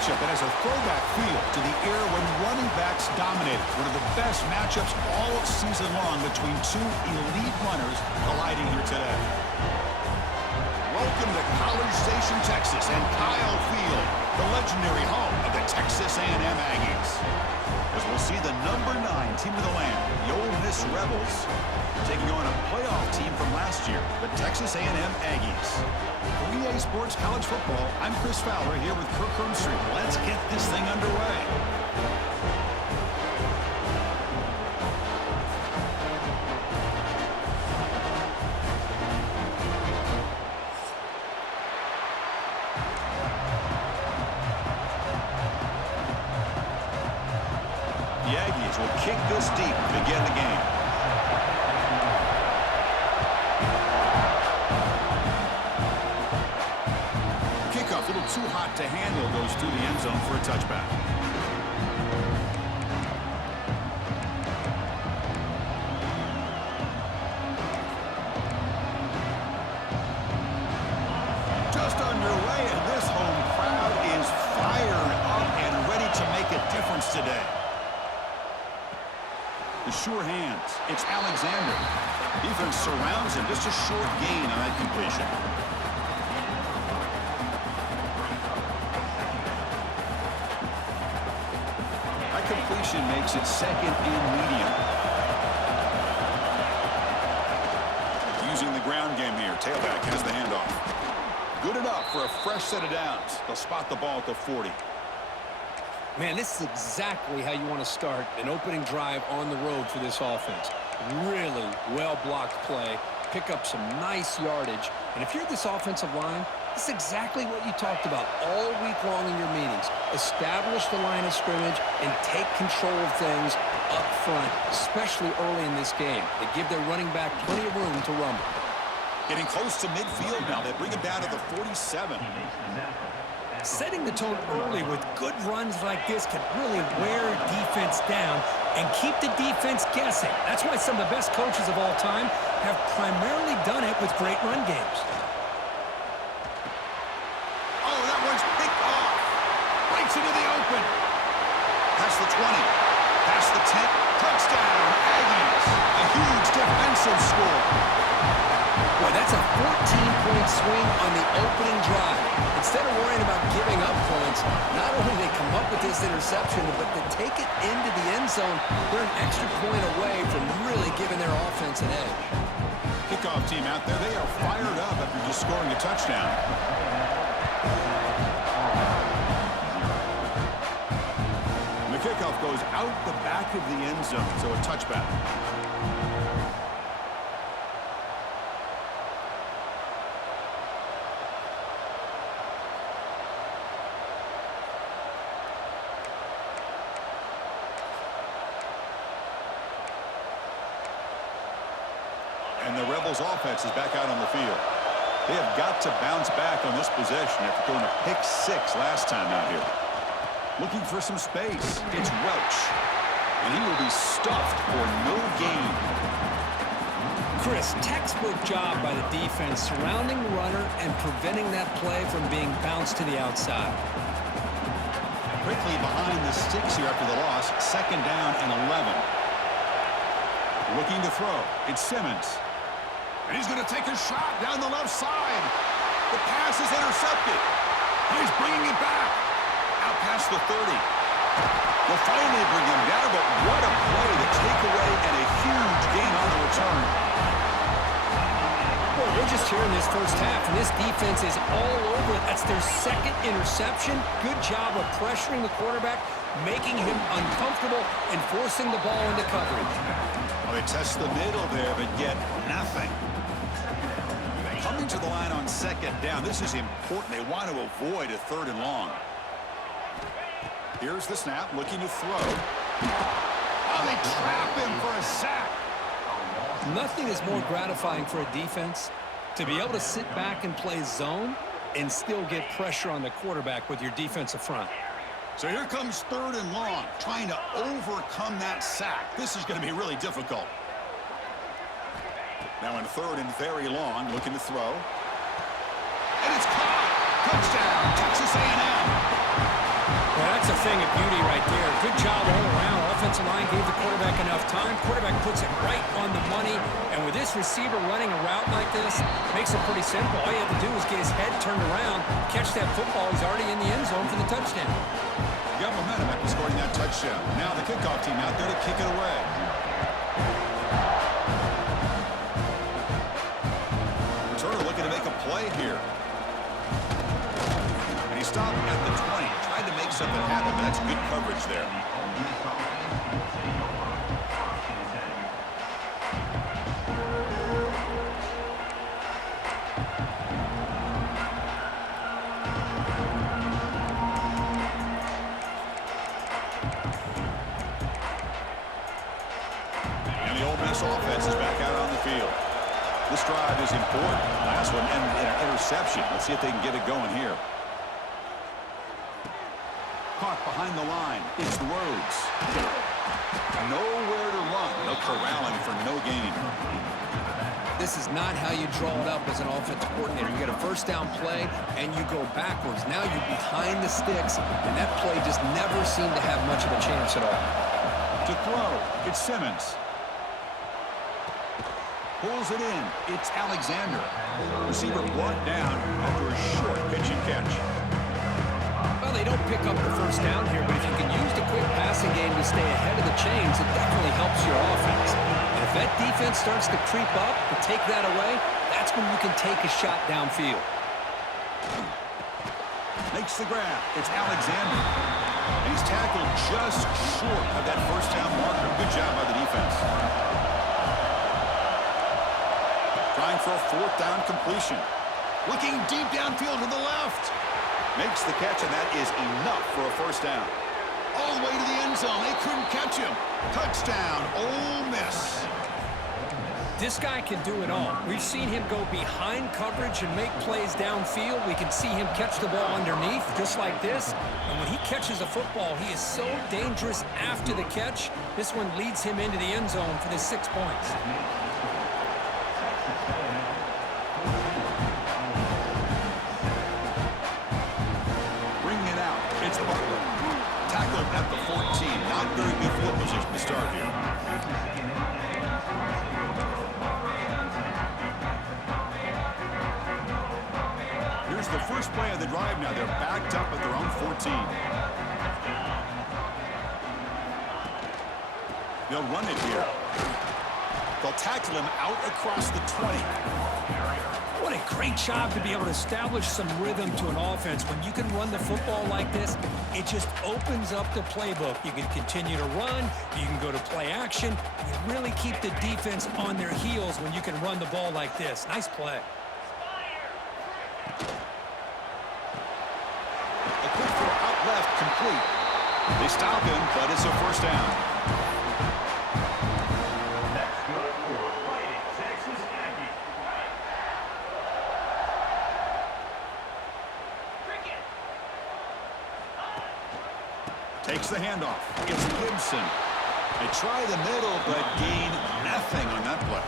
matchup that has a throwback feel to the era when running backs dominated. One of the best matchups all season long between two elite runners colliding here today. Welcome to College Station, Texas, and Kyle Field, the legendary home of the Texas A&M Aggies. As we'll see the number 9 team of the land, the Ole Miss Rebels, taking on a playoff team from last year, the Texas A&M Aggies. For EA Sports College Football, I'm Chris Fowler here with Kirk Street. Let's get this thing underway. The Aggies will kick this deep to begin the game. Kickoff, a little too hot to handle, goes through the end zone for a touchback. Just underway, and this home crowd is fired up and ready to make a difference today. The sure hands. It's Alexander. Defense surrounds him. Just a short gain on that completion. That completion makes it second and medium. Using the ground game here. Tailback has the handoff. Good enough for a fresh set of downs. They'll spot the ball at the 40. Man, this is exactly how you want to start an opening drive on the road for this offense. Really well-blocked play, pick up some nice yardage, and if you're this offensive line, this is exactly what you talked about all week long in your meetings. Establish the line of scrimmage and take control of things up front, especially early in this game. They give their running back plenty of room to rumble. Getting close to midfield now. They bring him down to the 47. Setting the tone early with good runs like this can really wear defense down and keep the defense guessing. That's why some of the best coaches of all time have primarily done it with great run games. Oh, that one's picked off. Breaks into the open. Past the 20. Past the 10. Touchdown, Aggies. A huge defensive score. Boy, that's a 14-point swing on the opening drive. Instead of worrying about giving up points, not only do they come up with this interception, but to take it into the end zone, they're an extra point away from really giving their offense an edge. Kickoff team out there, they are fired up after just scoring a touchdown. And the kickoff goes out the back of the end zone, so a touchback. And the Rebels offense is back out on the field. They have got to bounce back on this possession after throwing a pick 6 last time out here. Looking for some space. It's Welch. And he will be stuffed for no gain. Chris, textbook job by the defense surrounding the runner and preventing that play from being bounced to the outside. Quickly behind the sticks here after the loss. Second down and 11. Looking to throw. It's Simmons. And he's going to take a shot down the left side. The pass is intercepted. He's bringing it back. Out past the 30. They'll finally bring him down, but what a play to take away and a huge gain on the return. Boy, we're just here in this first half, and this defense is all over it. That's their second interception. Good job of pressuring the quarterback, making him uncomfortable, and forcing the ball into coverage. Well, they test the middle there, but get nothing. Coming to the line on second down, this is important. They want to avoid a third and long. Here's the snap, looking to throw. Oh, they trap him for a sack. Nothing is more gratifying for a defense to be able to sit back and play zone and still get pressure on the quarterback with your defensive front. So here comes third and long, trying to overcome that sack. This is going to be really difficult. Now in third and very long, looking to throw. And it's caught. Touchdown, Texas A&M. thing of beauty right there. Good job all around. Offensive line gave the quarterback enough time. Quarterback puts it right on the money. And with this receiver running a route like this, makes it pretty simple. All you have to do is get his head turned around, catch that football. He's already in the end zone for the touchdown. You got momentum after scoring that touchdown. Now the kickoff team out there to kick it away. Returner looking to make a play here. And he stopped at the 20. Tried to make something happen, but that's good coverage there. Offense is back out on the field. This drive is important. Last one ended in an interception. Let's see if they can get it going here. Caught behind the line. It's Rhodes. Nowhere to run. No corralling for no gain. This is not how you draw it up as an offensive coordinator. You get a first down play, and you go backwards. Now you're behind the sticks, and that play just never seemed to have much of a chance at all. To throw, it's Simmons. Pulls it in. It's Alexander. Receiver brought down after a short pitch and catch. Well, they don't pick up the first down here, but if you can use the quick passing game to stay ahead of the chains, it definitely helps your offense. And if that defense starts to creep up to take that away, that's when you can take a shot downfield. Makes the grab. It's Alexander. And he's tackled just short of that first down marker. Good job by the defense. Trying for a fourth down completion. Looking deep downfield to the left. Makes the catch, and that is enough for a first down. All the way to the end zone. They couldn't catch him. Touchdown, Ole Miss. This guy can do it all. We've seen him go behind coverage and make plays downfield. We can see him catch the ball underneath, just like this. And when he catches a football, he is so dangerous after the catch. This one leads him into the end zone for the 6 points. It's Butler. Tackled at the 14. Not very good field position to start here. Here's the first play of the drive now. They're backed up at their own 14. They'll run it here. They'll tackle him out across the 20. What a great job to be able to establish some rhythm to an offense. When you can run the football like this, it just opens up the playbook. You can continue to run. You can go to play action. You really keep the defense on their heels when you can run the ball like this. Nice play. A quick throw out left, complete. They stop him, but it's a first down. Takes the handoff. It's Gibson. They try the middle, but gain nothing on that play.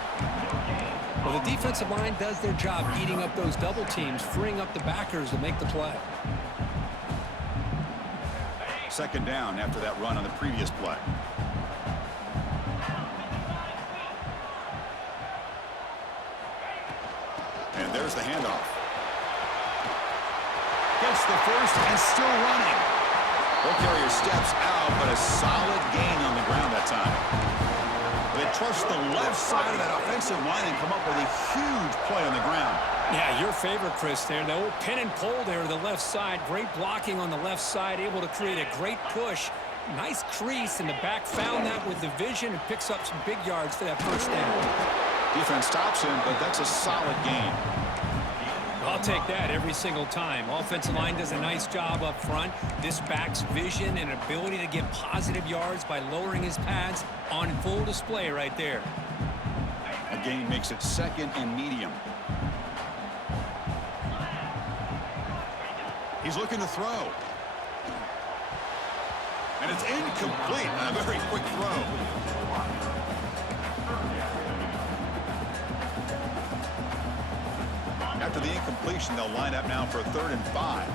Well, the defensive line does their job eating up those double teams, freeing up the backers to make the play. Second down after that run on the previous play. And there's the handoff. Gets the first and still running. Ball carrier steps out, but a solid gain on the ground that time. They trust the left side of that offensive line and come up with a huge play on the ground. Yeah, your favorite, Chris, there. The old pin and pull there to the left side. Great blocking on the left side, able to create a great push. Nice crease in the back, found that with the vision and picks up some big yards for that first down. Defense stops him, but that's a solid gain. I'll take that every single time. Offensive line does a nice job up front. This back's vision and ability to get positive yards by lowering his pads on full display right there. A gain makes it second and medium. He's looking to throw. And it's incomplete on a very quick throw. After the incompletion, they'll line up now for a 3rd and 5.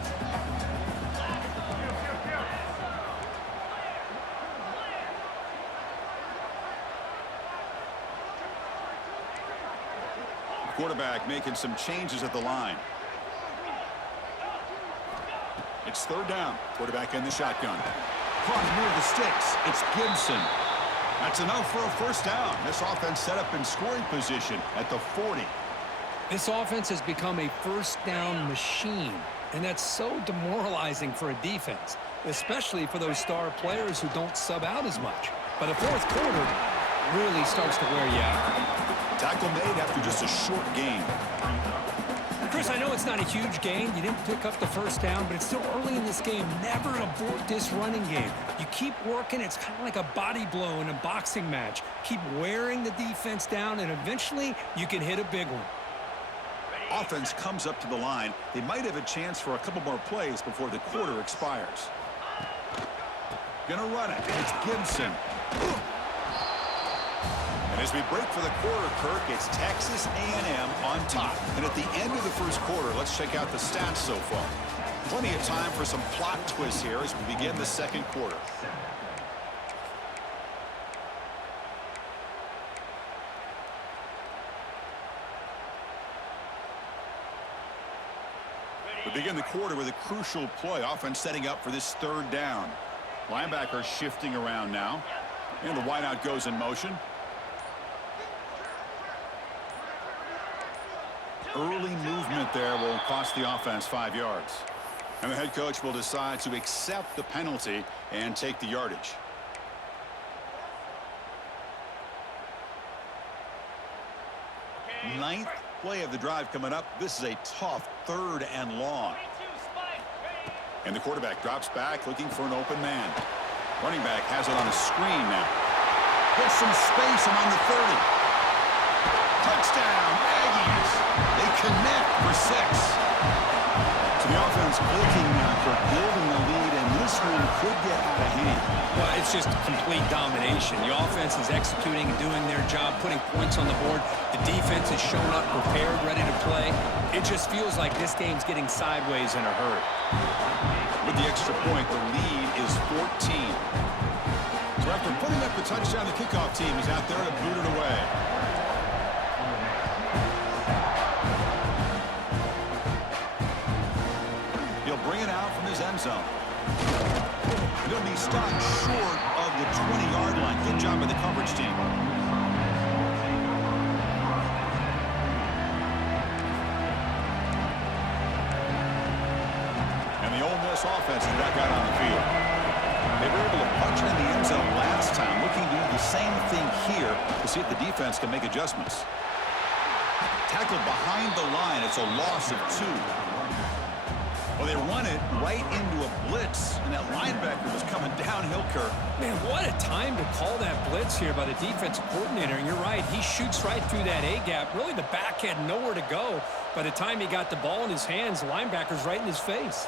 quarterback making some changes at the line. It's third down. Quarterback in the shotgun. Caught near the sticks. It's Gibson. That's enough for a first down. This offense set up in scoring position at the 40. This offense has become a first down machine, and that's so demoralizing for a defense, especially for those star players who don't sub out as much. But the fourth quarter really starts to wear you out. Tackle made after just a short gain. Chris, I know it's not a huge gain. You didn't pick up the first down, but it's still early in this game. Never abort this running game. You keep working. It's kind of like a body blow in a boxing match. Keep wearing the defense down, and eventually you can hit a big one. Offense comes up to the line. They might have a chance for a couple more plays before the quarter expires. Gonna run it. It's Gibson. And as we break for the quarter, Kirk, it's Texas A&M on top. And at the end of the first quarter, let's check out the stats so far. Plenty of time for some plot twists here as we begin the second quarter. We begin the quarter with a crucial play. Offense setting up for this third down. Linebacker shifting around now. And the wideout goes in motion. Early movement there will cost the offense 5 yards. And the head coach will decide to accept the penalty and take the yardage. Ninth play of the drive coming up. This is a tough third and long. And the quarterback drops back looking for an open man. Running back has it on a screen now. Gets some space among the 30. Touchdown, Aggies. They connect for 6. So the offense clicking now for building the lead, and this one could get out of hand. Well, it's just complete domination. The offense is executing and doing their job, putting points on the board. The defense is showing up prepared, ready to play. It just feels like this game's getting sideways in a hurry. With the extra point, the lead is 14. So after putting up the touchdown, the kickoff team is out there to boot it away. He'll bring it out from his end zone. He'll be stopped short of the 20-yard line. Good job by the coverage team. And the Ole Miss offense is back out on the field. They were able to punch it in the end zone last time, looking to do the same thing here to see if the defense can make adjustments. Tackled behind the line. It's a loss of 2. Well, they run it right into a blitz, and that linebacker was coming downhill, Kirk. Man, what a time to call that blitz here by the defensive coordinator. And you're right, he shoots right through that A-gap. Really, the back had nowhere to go. By the time he got the ball in his hands, the linebacker's right in his face.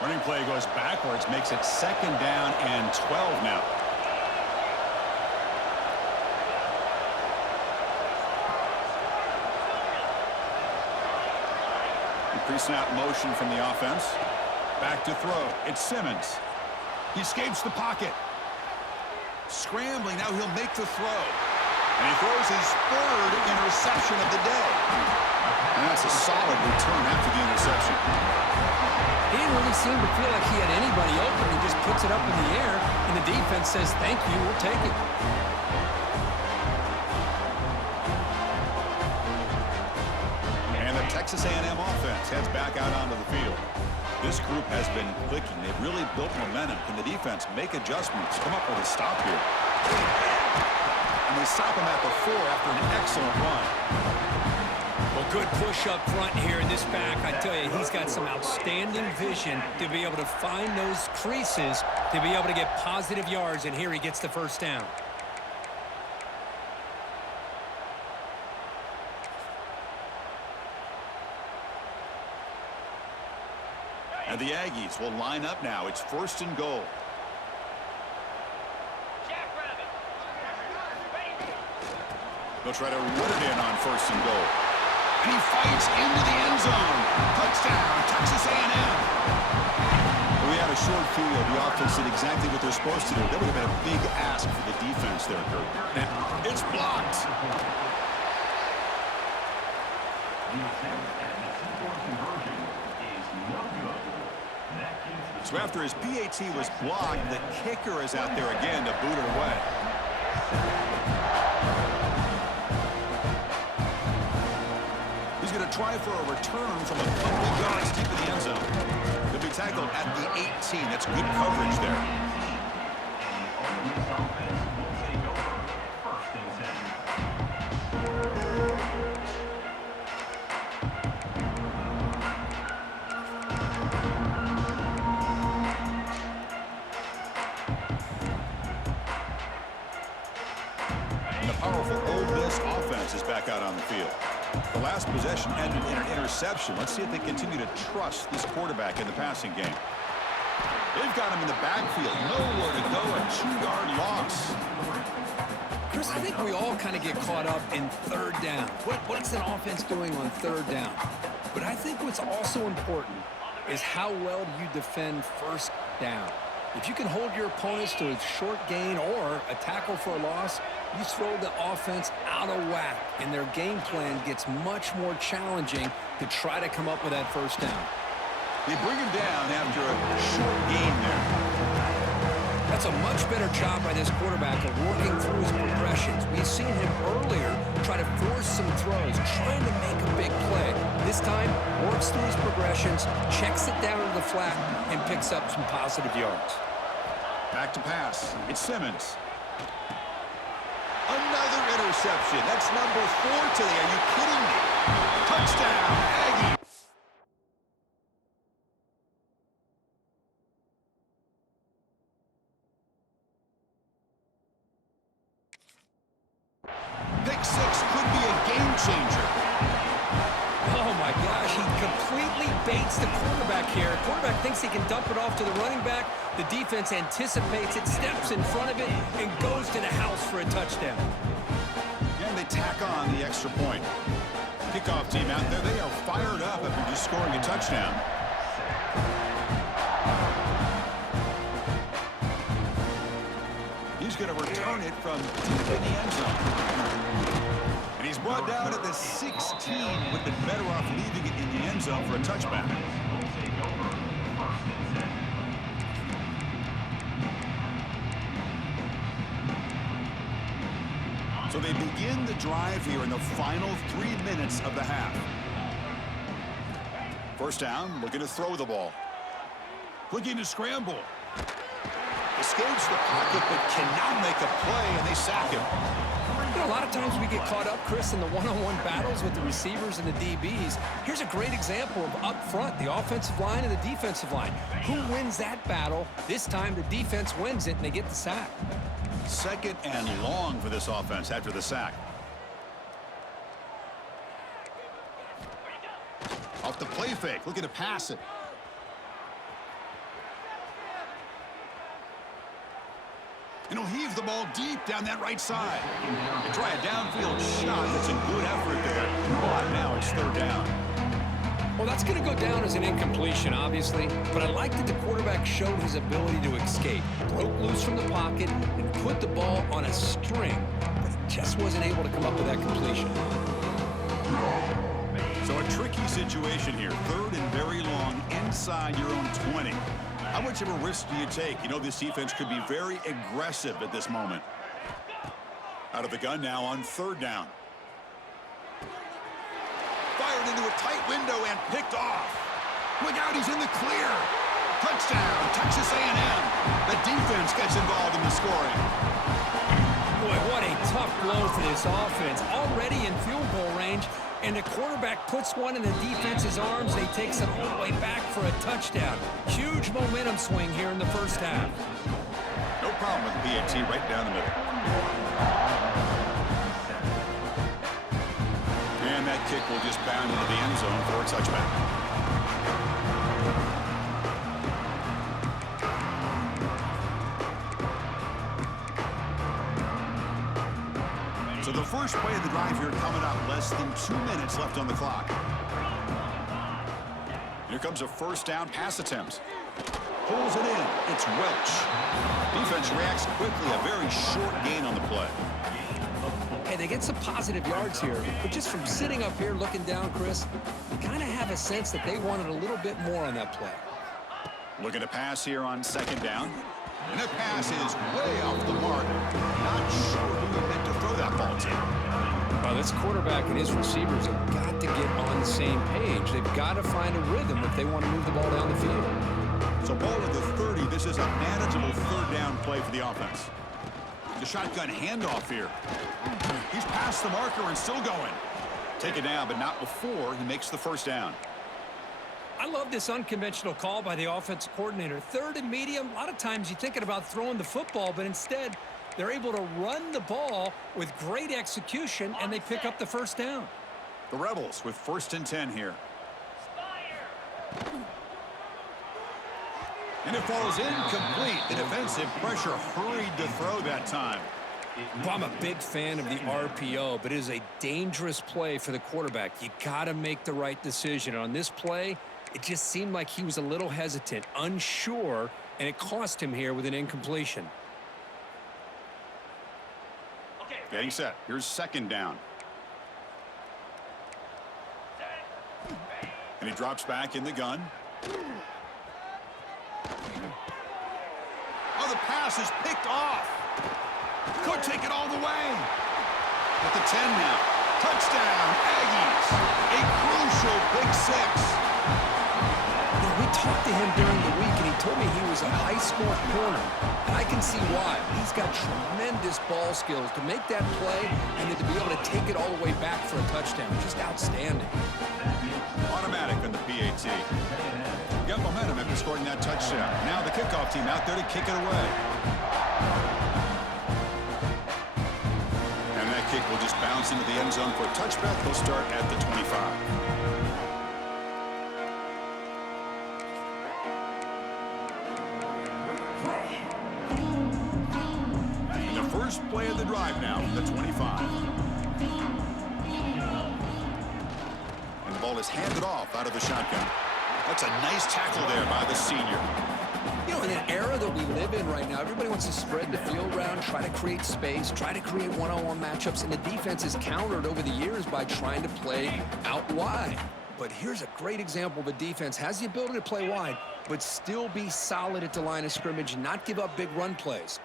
Running play goes backwards, makes it 2nd down and 12 now. Pre-snap motion from the offense. Back to throw. It's Simmons. He escapes the pocket. Scrambling. Now he'll make the throw. And he throws his 3rd interception of the day. And that's a solid return after the interception. He didn't really seem to feel like he had anybody open. He just puts it up in the air, and the defense says, thank you, we'll take it. Texas A&M offense heads back out onto the field. This group has been clicking. They've really built momentum. Can the defense make adjustments? Come up with a stop here. And they stop him at the 4 after an excellent run. Well, good push up front here in this back. I tell you, he's got some outstanding vision to be able to find those creases, to be able to get positive yards, and here he gets the first down. And the Aggies will line up now. It's 1st and goal. They'll try to run it in on 1st and goal. And he fights into the end zone. Touchdown, Texas A&M. We had a short field, the offense did exactly what they're supposed to do. That would have been a big ask for the defense there, Kurt. Now, it's blocked. So after his PAT was blocked, the kicker is out there again to boot it away. He's going to try for a return from a couple yards deep in the end zone. He'll be tackled at the 18. That's good coverage there. Back out on the field. The last possession ended in an interception. Let's see if they continue to trust this quarterback in the passing game. They've got him in the backfield. Nowhere to go. A 2-yard loss. Chris, I think we all kind of get caught up in third down. What's an offense doing on third down? But I think what's also important is how well do you defend first down. If you can hold your opponents to a short gain or a tackle for a loss, you throw the offense out of whack, and their game plan gets much more challenging to try to come up with that first down. They bring him down after a short gain there. That's a much better job by this quarterback of working through his progressions. We've seen him earlier try to force some throws, trying to make a big play. This time, works through his progressions, checks it down to the flat, and picks up some positive yards. Back to pass. It's Simmons. Another interception. That's number 4 today. Are you kidding me? Touchdown, Aggie. Pick 6 could be a game changer. Oh, my gosh. He completely baits the quarterback here. Quarterback thinks he can dump it off to the running back. The defense anticipates it, steps in front of it, and goes to the house for a touchdown. And they tack on the extra point. Kickoff team out there, they are fired up after just scoring a touchdown. He's going to return it from deep in the end zone. And he's brought down at the 16. Would have been better off leaving it in the end zone for a touchback. So they begin the drive here in the final 3 minutes of the half. First down, looking to throw the ball. Looking to scramble. Escapes the pocket, but cannot make a play, and they sack him. You know, a lot of times we get caught up, Chris, in the one-on-one battles with the receivers and the DBs. Here's a great example of up front, the offensive line and the defensive line. Who wins that battle? This time the defense wins it, and they get the sack. Second and long for this offense after the sack. Off the play fake, looking to pass it. And he'll heave the ball deep down that right side. And try a downfield shot. That's a good effort there. But now it's third down. Well, that's going to go down as an incompletion, obviously. But I like that the quarterback showed his ability to escape. Broke loose from the pocket and put the ball on a string. But he just wasn't able to come up with that completion. So a tricky situation here. Third and very long inside your own 20. How much of a risk do you take? You know this defense could be very aggressive at this moment. Out of the gun now on third down. Fired into a tight window and picked off. Look out, he's in the clear. Touchdown, Texas A&M. The defense gets involved in the scoring. Boy, what a tough blow for this offense. Already in field goal range, and the quarterback puts one in the defense's arms. They takes it all the way back for a touchdown. Huge momentum swing here in the first half. No problem with PAT right down the middle. And that kick will just bound into the end zone for a touchback. So the first play of the drive here coming up, less than 2 minutes left on the clock. Here comes a first down pass attempt. pulls it in. It's Welch. Defense reacts quickly. A very short gain on the play. Hey, they get some positive yards here, but just from sitting up here looking down, Chris, you kind of have a sense that they wanted a little bit more on that play. Look at a pass here on second down. And the pass is way off the mark. Not sure who he meant to throw that ball to. Well, this quarterback and his receivers have got to get on the same page. They've got to find a rhythm if they want to move the ball down the field. So ball at the 30. This is a manageable third down play for the offense. The shotgun handoff here. He's past the marker and still going. Take it down, but not before he makes the first down. I love this unconventional call by the offensive coordinator. Third and medium, a lot of times you're thinking about throwing the football, but instead they're able to run the ball with great execution, and they pick up the first down. The Rebels with 1st and 10 here. And it falls incomplete. The defensive pressure hurried to throw that time. Well, I'm a big fan of the RPO, but it is a dangerous play for the quarterback. You got to make the right decision. On this play, it just seemed like he was a little hesitant, unsure, and it cost him here with an incompletion. Getting set. Here's second down. And he drops back in the gun. Oh, the pass is picked off. Could take it all the way. At the 10 now. Touchdown, Aggies. A crucial pick six. We talked to him during the week, and he told me he was a high-score corner. And I can see why. He's got tremendous ball skills to make that play and then to be able to take it all the way back for a touchdown. Just outstanding. Automatic on the PAT. Got momentum after scoring that touchdown. Now the kickoff team out there to kick it away. And that kick will just bounce into the end zone for a touchback. They'll start at the 25. First play of the drive now from the 25. And the ball is handed off out of the shotgun. That's a nice tackle there by the senior. You know, in an era that we live in right now, everybody wants to spread the field around, try to create space, try to create one-on-one matchups, and the defense is countered over the years by trying to play out wide. But here's a great example of a defense has the ability to play wide, but still be solid at the line of scrimmage and not give up big run plays.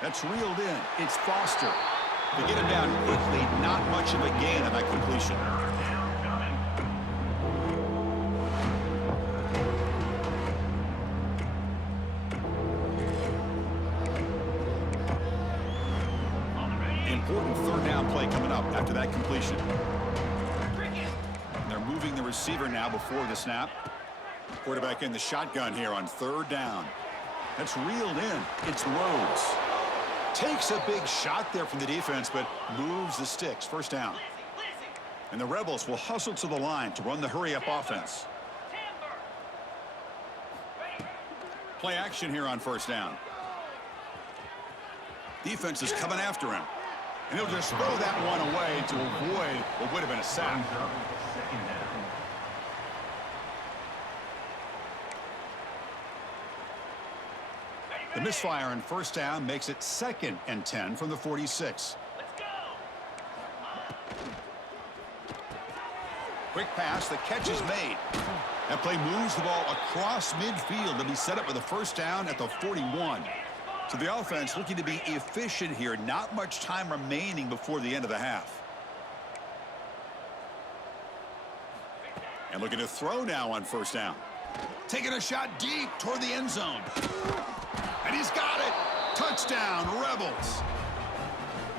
That's reeled in. It's Foster. To get him down quickly, not much of a gain on that completion. Important third down play coming up after that completion. And they're moving the receiver now before the snap. Quarterback in the shotgun here on third down. That's reeled in. It's Rhodes. Takes a big shot there from the defense, but moves the sticks. First down. And the Rebels will hustle to the line to run the hurry-up offense. Play action here on first down. Defense is coming after him. And he'll just throw that one away to avoid what would have been a sack. The misfire on first down makes it 2nd and 10 from the 46. Quick pass, the catch is made. That play moves the ball across midfield to be set up with a first down at the 41. So the offense looking to be efficient here. Not much time remaining before the end of the half. And looking to throw now on first down. Taking a shot deep toward the end zone. And he's got it. Touchdown, Rebels.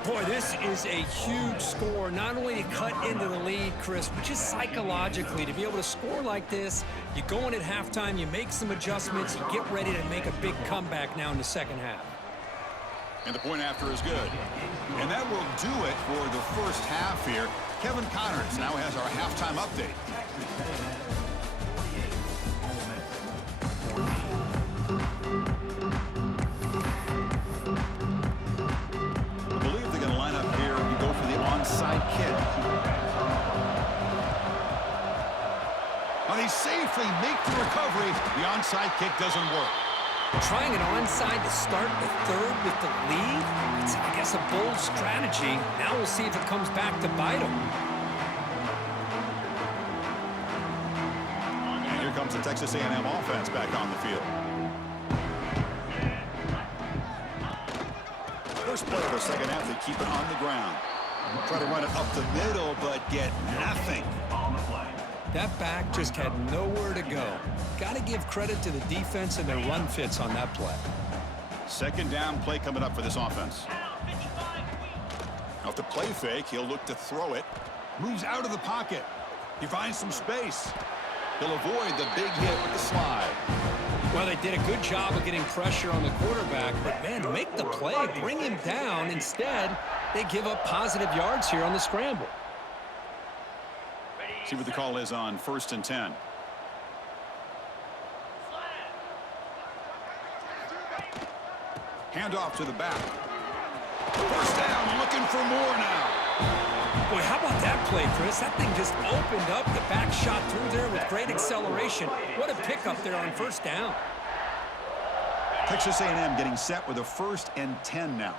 Boy, this is a huge score, not only to cut into the lead, Chris, but just psychologically to be able to score like this. You go in at halftime, you make some adjustments, you get ready to make a big comeback now in the second half. And the point after is good. And that will do it for the first half here. Kevin Connors now has our halftime update. Onside kick. On the they safely make the recovery. The onside kick doesn't work. Trying an onside to start the third with the lead? It's, I guess, a bold strategy. Now we'll see if it comes back to bite them. And here comes the Texas A&M offense back on the field. First play of the second half, they keep it on the ground. Try to run it up the middle, but get nothing. That back just had nowhere to go. Got to give credit to the defense and their run fits on that play. Second down play coming up for this offense. Off the play fake, he'll look to throw it. Moves out of the pocket. He finds some space. He'll avoid the big hit with the slide. Well, they did a good job of getting pressure on the quarterback, but, man, make the play, bring him down. Instead, they give up positive yards here on the scramble. See what the call is on 1st and 10. Handoff to the back. First down, looking for more now. Boy, how about that play, Chris? That thing just opened up. The back shot through there with great acceleration. What a pickup there on first down. Texas A&M getting set with a 1st and 10 now.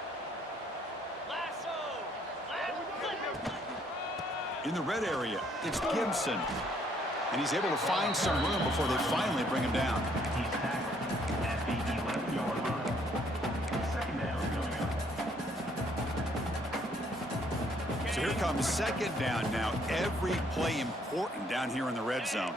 In the red area, it's Gibson. And he's able to find some room before they finally bring him down. So here comes second down now. Every play important down here in the red zone.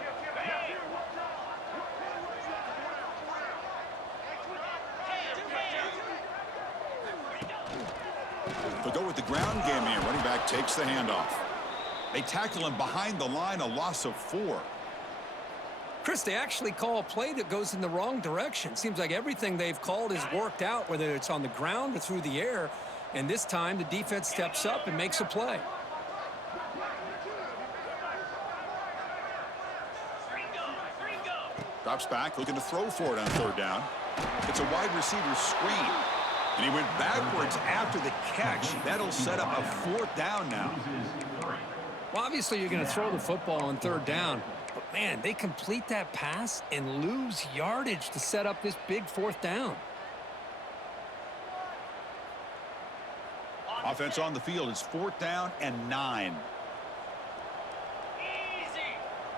They'll go with the ground game here. Running back takes the handoff. They tackle him behind the line, a loss of 4. Chris, they actually call a play that goes in the wrong direction. Seems like everything they've called has worked out, whether it's on the ground or through the air. And this time, the defense steps up and makes a play. Drops back, looking to throw for it on 3rd down. It's a wide receiver screen. And he went backwards after the catch. That'll set up a 4th down now. Well, obviously, you're going to throw the football on 3rd down. But, man, they complete that pass and lose yardage to set up this big 4th down. Offense on the field. It's 4th down and 9.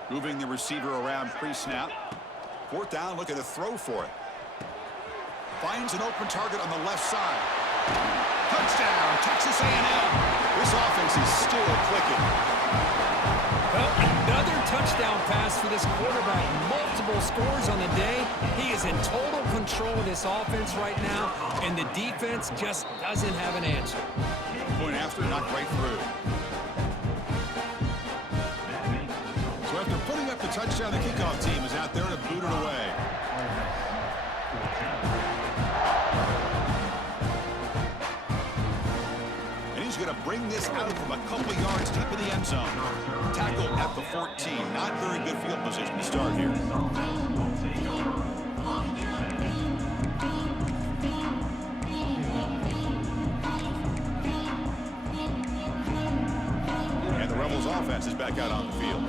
Moving the receiver around pre-snap. 4th down, looking to throw for it. Finds an open target on the left side. Touchdown, Texas A&M. This offense is still clicking. Well, another touchdown pass for this quarterback. Multiple scores on the day. He is in total control of this offense right now, and the defense just doesn't have an answer. Point after, knocked right through. So after putting up the touchdown, the kickoff team is out there to boot it away. He's going to bring this out from a couple yards deep in the end zone. Tackled at the 14. Not very good field position to start here. And the Rebels offense is back out on the field.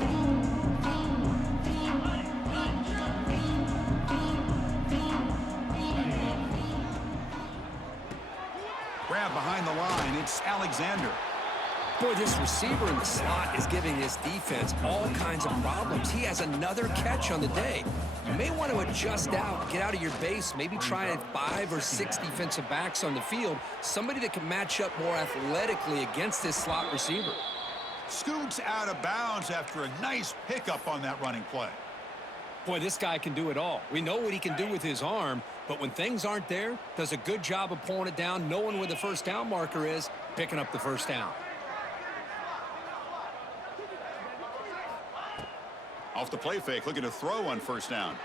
Grab behind the line. It's Alexander. Boy, this receiver in the slot is giving this defense all kinds of problems. He has another catch on the day. You may want to adjust out, get out of your base, maybe try 5 or 6 defensive backs on the field, somebody that can match up more athletically against this slot receiver. Scoots out of bounds after a nice pickup on that running play. Boy, this guy can do it all. We know what he can do with his arm, but when things aren't there, does a good job of pulling it down, knowing where the first down marker is, picking up the first down. Off the play fake, looking to throw on 1st down.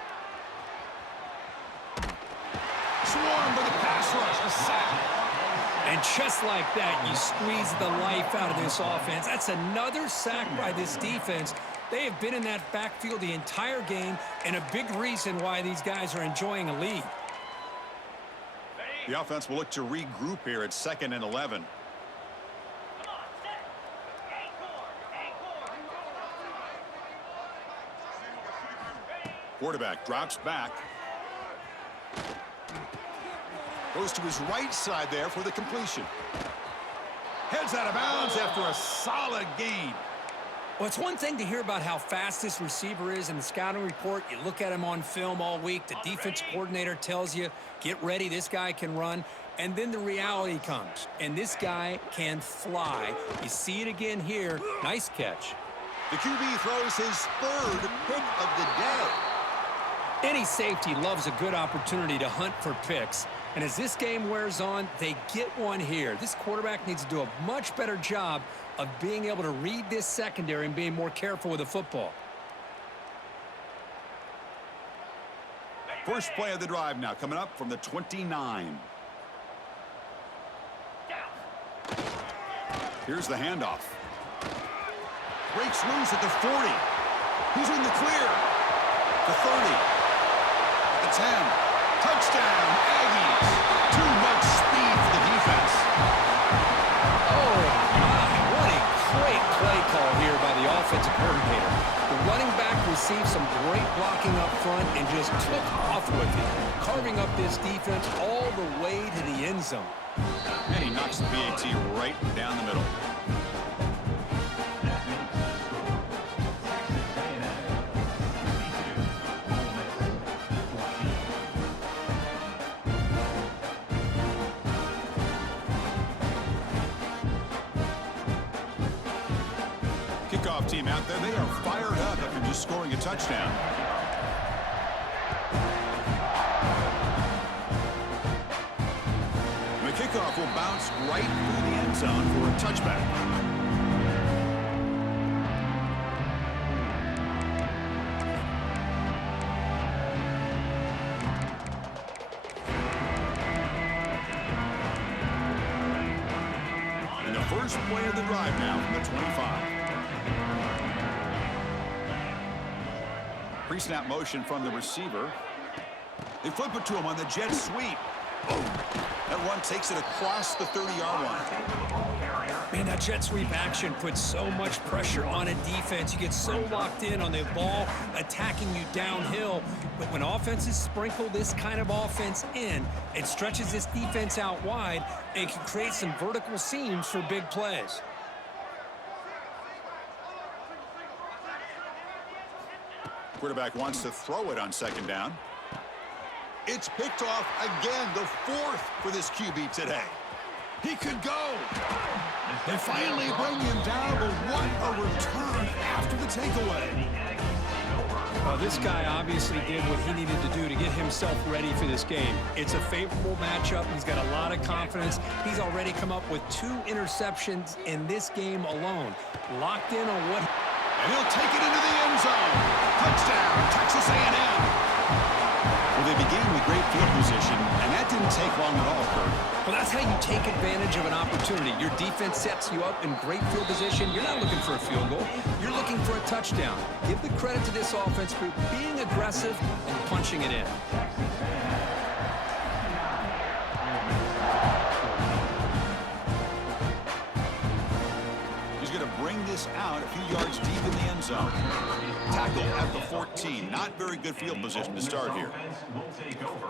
Swarmed by the pass rush, a sack. And just like that, you squeeze the life out of this offense. That's another sack by this defense. They have been in that backfield the entire game, and a big reason why these guys are enjoying a lead. The offense will look to regroup here at 2nd and 11. Quarterback drops back. Goes to his right side there for the completion. Heads out of bounds after a solid gain. Well, it's one thing to hear about how fast this receiver is in the scouting report. You look at him on film all week. The defense coordinator tells you, get ready, this guy can run. And then the reality comes, and this guy can fly. You see it again here. Nice catch. The QB throws his third pick of the day. Any safety loves a good opportunity to hunt for picks. And as this game wears on, they get one here. This quarterback needs to do a much better job of being able to read this secondary and being more careful with the football. First play of the drive now coming up from the 29. Here's the handoff. Breaks loose at the 40. He's in the clear. The 30. The 10. Touchdown, Aggies. Too much speed for the defense. Oh, my. What a great play call here by the offensive coordinator. The running back received some great blocking up front and just took off with it, carving up this defense all the way to the end zone. And he knocks the PAT right down the middle. Kickoff team out there, they are fired up after just scoring a touchdown. The kickoff will bounce right through the end zone for a touchback. And the first play of the drive now from the 25. Pre-snap motion from the receiver. They flip it to him on the jet sweep. Oh, that run takes it across the 30-yard line. Man, that jet sweep action puts so much pressure on a defense. You get so locked in on the ball attacking you downhill. But when offenses sprinkle this kind of offense in, it stretches this defense out wide and can create some vertical seams for big plays. Quarterback wants to throw it on second down. It's picked off again, the fourth for this QB today. He could go. They finally bring him down, but what a return after the takeaway. Well, this guy obviously did what he needed to do to get himself ready for this game. It's a favorable matchup. He's got a lot of confidence. He's already come up with 2 interceptions in this game alone. Locked in on what... And he'll take it into the end zone. Touchdown, Texas A&M. Well, they began with great field position, and that didn't take long at all, Kirk. Well, that's how you take advantage of an opportunity. Your defense sets you up in great field position. You're not looking for a field goal. You're looking for a touchdown. Give the credit to this offense for being aggressive and punching it in. Bring this out a few yards deep in the end zone. Tackle at the 14. Not very good field position to start here.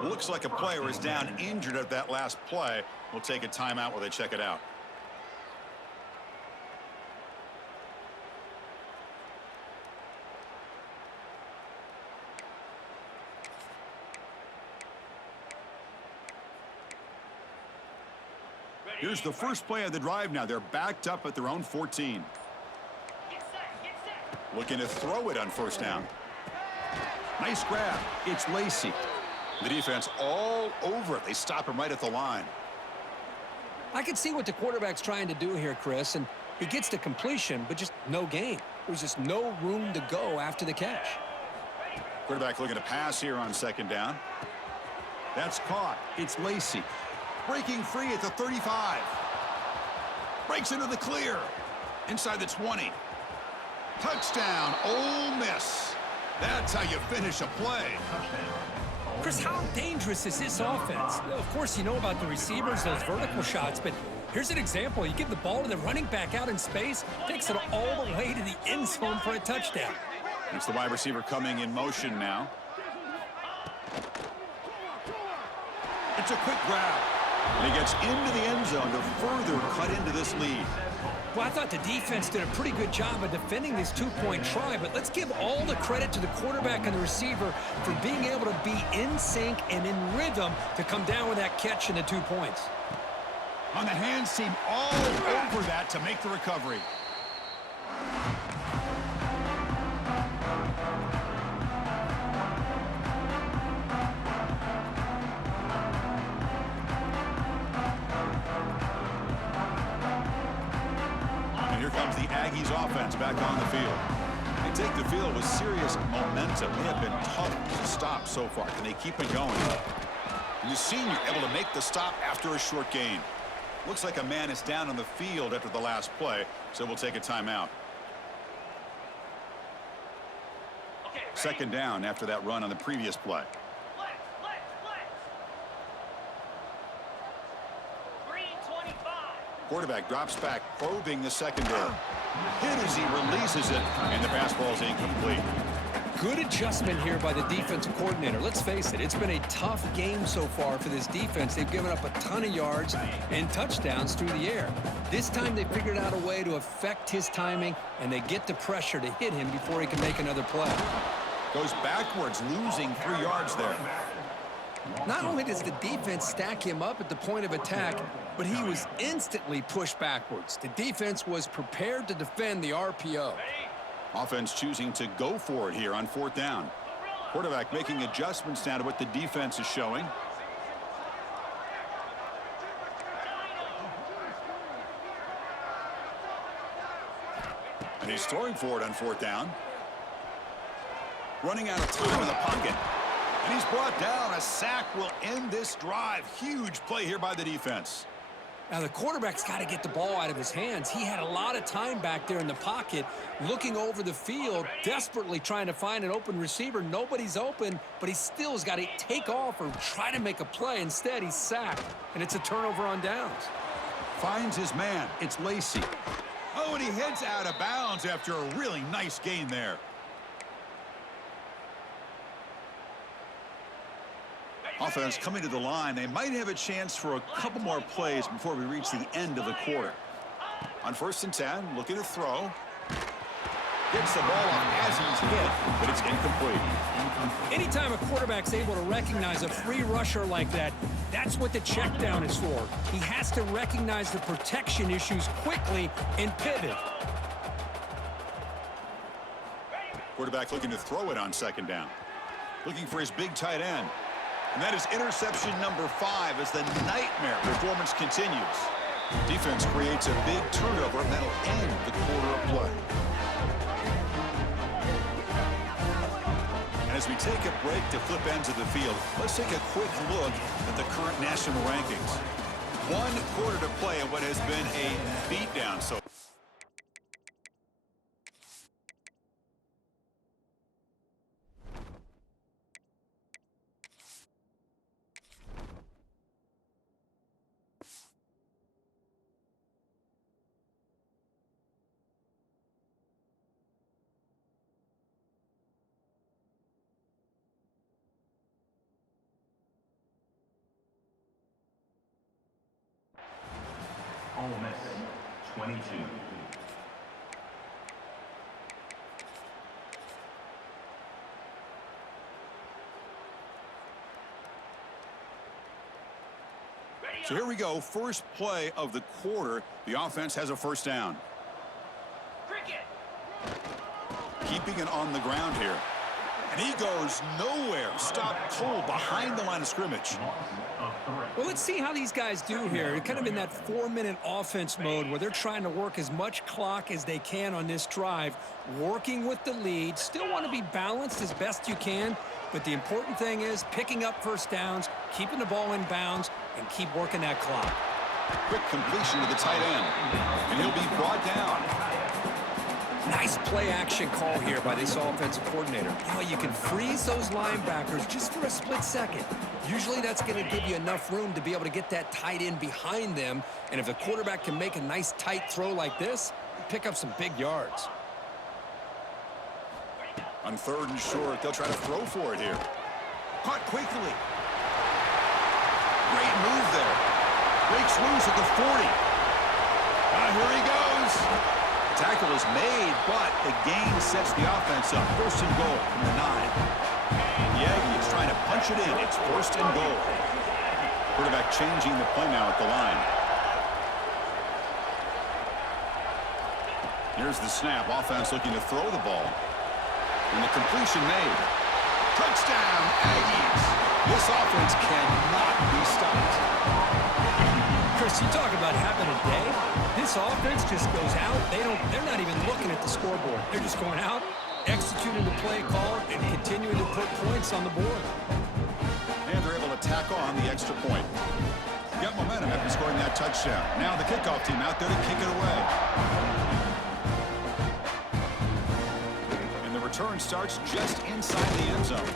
Looks like a player is down injured at that last play. We'll take a timeout while they check it out. Here's the first play of the drive now. They're backed up at their own 14. Looking to throw it on first down. Nice grab. It's Lacey. The defense all over it. They stop him right at the line. I can see what the quarterback's trying to do here, Chris, and he gets to completion, but just no gain. There's just no room to go after the catch. Quarterback looking to pass here on second down. That's caught. It's Lacey. Breaking free at the 35. Breaks into the clear. Inside the 20. Touchdown, Ole Miss. That's how you finish a play. Chris, how dangerous is this offense? Of course, you know about the receivers, those vertical shots, but here's an example. You give the ball to the running back out in space, takes it all the way to the end zone for a touchdown. It's the wide receiver coming in motion now. It's a quick grab. And he gets into the end zone to further cut into this lead. Well, I thought the defense did a pretty good job of defending this two-point try, but let's give all the credit to the quarterback and the receiver for being able to be in sync and in rhythm to come down with that catch and the 2 points. On the hands team all over that to make the recovery. Here comes the Aggies offense back on the field. They take the field with serious momentum. They have been tough to stop so far. Can they keep it going? And the senior able to make the stop after a short gain. Looks like a man is down on the field after the last play, so we'll take a timeout. Second down after that run on the previous play. Quarterback drops back, probing the secondary. Hit as he releases it, and the pass ball is incomplete. Good adjustment here by the defensive coordinator. Let's face it, it's been a tough game so far for this defense. They've given up a ton of yards and touchdowns through the air. This time they figured out a way to affect his timing, and they get the pressure to hit him before he can make another play. Goes backwards, losing 3 yards there. Not only does the defense stack him up at the point of attack, but he was instantly pushed backwards. The defense was prepared to defend the RPO. Offense choosing to go for it here on 4th down. Quarterback making adjustments now to what the defense is showing. And he's throwing for it on 4th down. Running out of time in the pocket. And he's brought down. A sack will end this drive. Huge play here by the defense. Now, the quarterback's got to get the ball out of his hands. He had a lot of time back there in the pocket, looking over the field, desperately trying to find an open receiver. Nobody's open, but he still has got to take off or try to make a play. Instead, he's sacked, and it's a turnover on downs. Finds his man. It's Lacey. Oh, and he heads out of bounds after a really nice gain there. Offense coming to the line. They might have a chance for a couple more plays before we reach the end of the quarter. On 1st and 10, looking to throw. Gets the ball off as he's hit, but it's incomplete. Anytime a quarterback's able to recognize a free rusher like that, that's what the check down is for. He has to recognize the protection issues quickly and pivot. Quarterback looking to throw it on 2nd down. Looking for his big tight end. And that is interception number 5 as the nightmare performance continues. Defense creates a big turnover, and that'll end the quarter of play. And as we take a break to flip ends of the field, let's take a quick look at the current national rankings. 1 quarter to play in what has been a beatdown so far. Ole Miss, 22. So here we go. First play of the quarter. The offense has a 1st down. Keeping it on the ground here. And he goes nowhere. Stopped cold behind the line of scrimmage. Well, let's see how these guys do here. They're kind of in that 4-minute offense mode where they're trying to work as much clock as they can on this drive, working with the lead. Still want to be balanced as best you can, but the important thing is picking up 1st downs, keeping the ball in bounds, and keep working that clock. Quick completion to the tight end. And he'll be brought down. Nice play action call here by this offensive coordinator. You know, you can freeze those linebackers just for a split second. Usually that's going to give you enough room to be able to get that tight end behind them. And if the quarterback can make a nice tight throw like this, pick up some big yards. On 3rd and short, they'll try to throw for it here. Caught quickly. Great move there. Breaks loose at the 40. Here he goes. Tackle is made, but the gain sets the offense up. First and goal from the 9. The Aggie is trying to punch it in. It's first and goal. Quarterback changing the play now at the line. Here's the snap. Offense looking to throw the ball. And the completion made. Touchdown, Aggies. This offense cannot be stopped. Chris, you talk about having a day. This offense just goes out. They're not even looking at the scoreboard. They're just going out, executing the play call, and continuing to put points on the board. And they're able to tack on the extra point. Got momentum after scoring that touchdown. Now the kickoff team out there to kick it away. And the return starts just inside the end zone.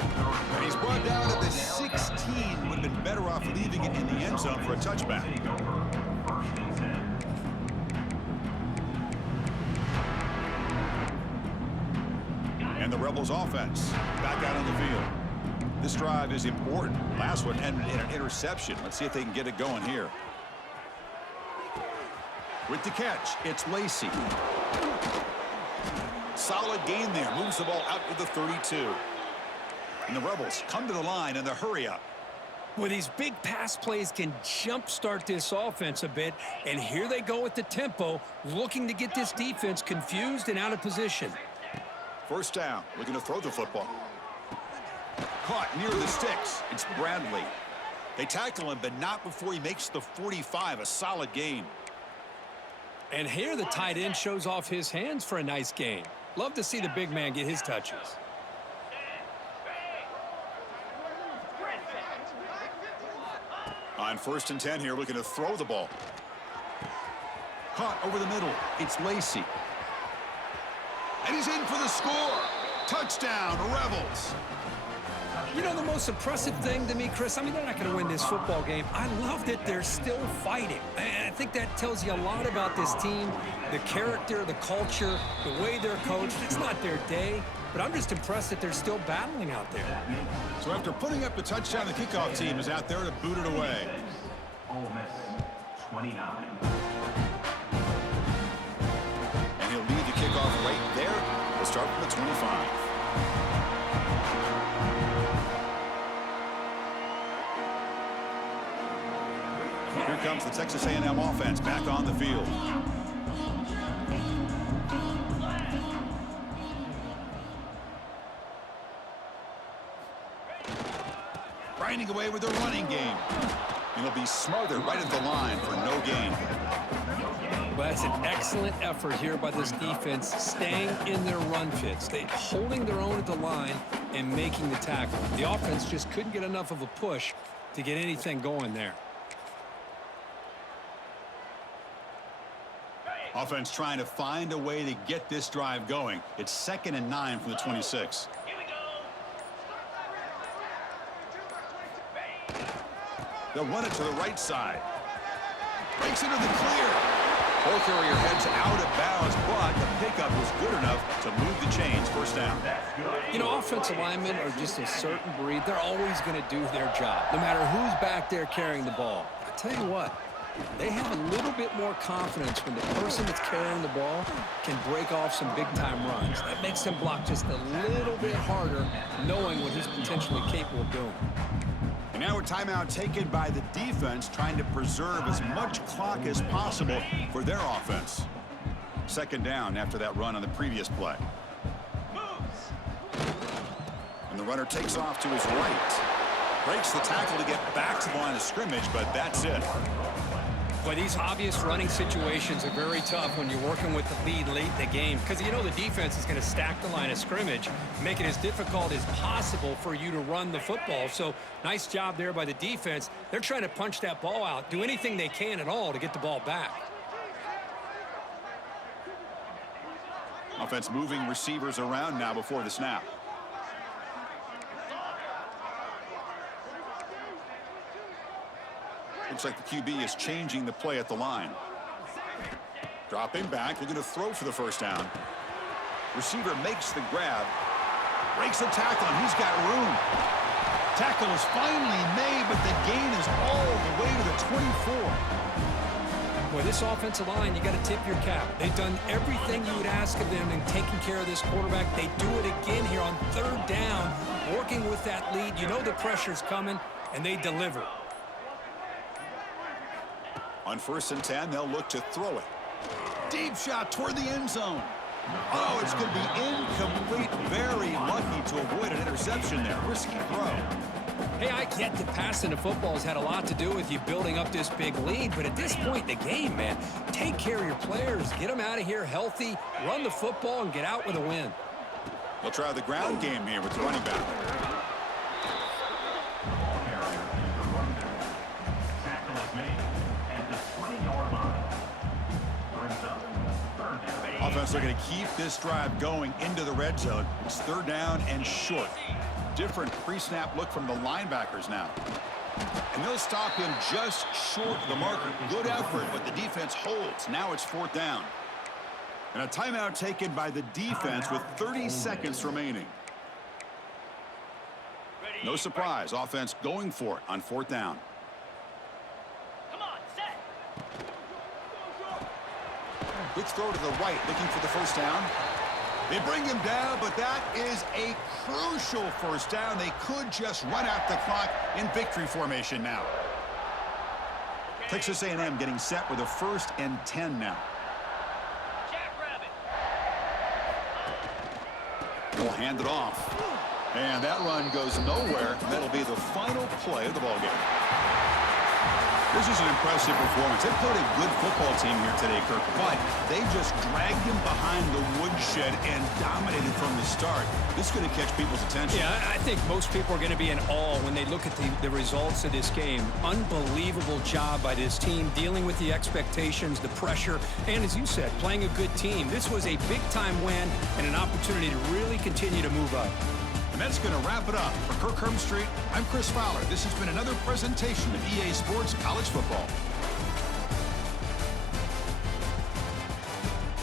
And he's brought down at the 16. Would have been better off leaving it in the end zone for a touchback. And the Rebels offense back out on the field. This drive is important. Last one ended in an interception. Let's see if they can get it going here. With the catch, it's Lacey. Solid gain there. Moves the ball out to the 32. And the Rebels come to the line in the hurry up. Well, these big pass plays can jumpstart this offense a bit. And here they go with the tempo, looking to get this defense confused and out of position. First down, looking to throw the football. Caught near the sticks. It's Bradley. They tackle him, but not before he makes the 45. A solid gain. And here the tight end shows off his hands for a nice gain. Love to see the big man get his touches. On first and 10 here, looking to throw the ball. Caught over the middle. It's Lacey. And he's in for the score. Touchdown, Rebels. You know, the most impressive thing to me, Chris, I mean, they're not going to win this football game. I love that they're still fighting. And I think that tells you a lot about this team, the character, the culture, the way they're coached. It's not their day, but I'm just impressed that they're still battling out there. So after putting up the touchdown, the kickoff team is out there to boot it away. Ole Miss, 29. And he'll lead the kickoff right there. We'll start from the 25. Here comes the Texas A&M offense back on the field. Grinding away with their running game. He'll be smothered right at the line for no gain. Well, that's an excellent effort here by this defense, staying in their run fits. They holding their own at the line and making the tackle. The offense just couldn't get enough of a push to get anything going there. Offense trying to find a way to get this drive going. It's 2nd and 9 from the 26. They'll run it to the right side. Breaks into the clear. Ball carrier heads out of bounds, but the pickup was good enough to move the chains. First down. You know, offensive linemen are just a certain breed. They're always going to do their job, no matter who's back there carrying the ball. I tell you what, they have a little bit more confidence when the person that's carrying the ball can break off some big-time runs. That makes them block just a little bit harder, knowing what he's potentially capable of doing. And now a timeout taken by the defense, trying to preserve as much clock as possible for their offense. 2nd down after that run on the previous play. And the runner takes off to his right. Breaks the tackle to get back to the line of scrimmage, but that's it. Boy, these obvious running situations are very tough when you're working with the lead late in the game, because you know the defense is going to stack the line of scrimmage, make it as difficult as possible for you to run the football. So nice job there by the defense. They're trying to punch that ball out, do anything they can at all to get the ball back. Offense moving receivers around now before the snap. Looks like the QB is changing the play at the line. Dropping back, looking to throw for the first down. Receiver makes the grab. Breaks the tackle, and he's got room. Tackle is finally made, but the gain is all the way to the 24. Boy, this offensive line, you got to tip your cap. They've done everything you would ask of them in taking care of this quarterback. They do it again here on 3rd down, working with that lead. You know the pressure's coming, and they deliver. On 1st and 10, they'll look to throw it. Deep shot toward the end zone. Oh, it's going to be incomplete. Very lucky to avoid an interception there. Risky throw. Hey, I get that passing the football has had a lot to do with you building up this big lead, but at this point in the game, man, take care of your players. Get them out of here healthy, run the football, and get out with a win. They'll try the ground game here with the running back. Tackle is made at the 20-yard line. Brings up 3rd down. Offense looking to keep this drive going into the red zone. It's 3rd down and short. Different pre-snap look from the linebackers now. And they'll stop him just short of the marker. Good effort, but the defense holds. Now it's 4th down. And a timeout taken by the defense with 30 seconds remaining. No surprise, offense going for it on 4th down. Come on, set. Quick throw to the right, looking for the 1st down. They bring him down, but that is a crucial 1st down. They could just run out the clock in victory formation now. Texas A&M getting set with a 1st and 10 now. Jackrabbit. They'll hand it off. And that run goes nowhere. That'll be the final play of the ballgame. This is an impressive performance. They played a good football team here today, Kirk, but they just dragged him behind the woodshed and dominated from the start. This is going to catch people's attention. Yeah, I think most people are going to be in awe when they look at the results of this game. Unbelievable job by this team, dealing with the expectations, the pressure, and as you said, playing a good team. This was a big-time win and an opportunity to really continue to move up. And that's going to wrap it up. For Kirk Street, I'm Chris Fowler. This has been another presentation of EA Sports College Football.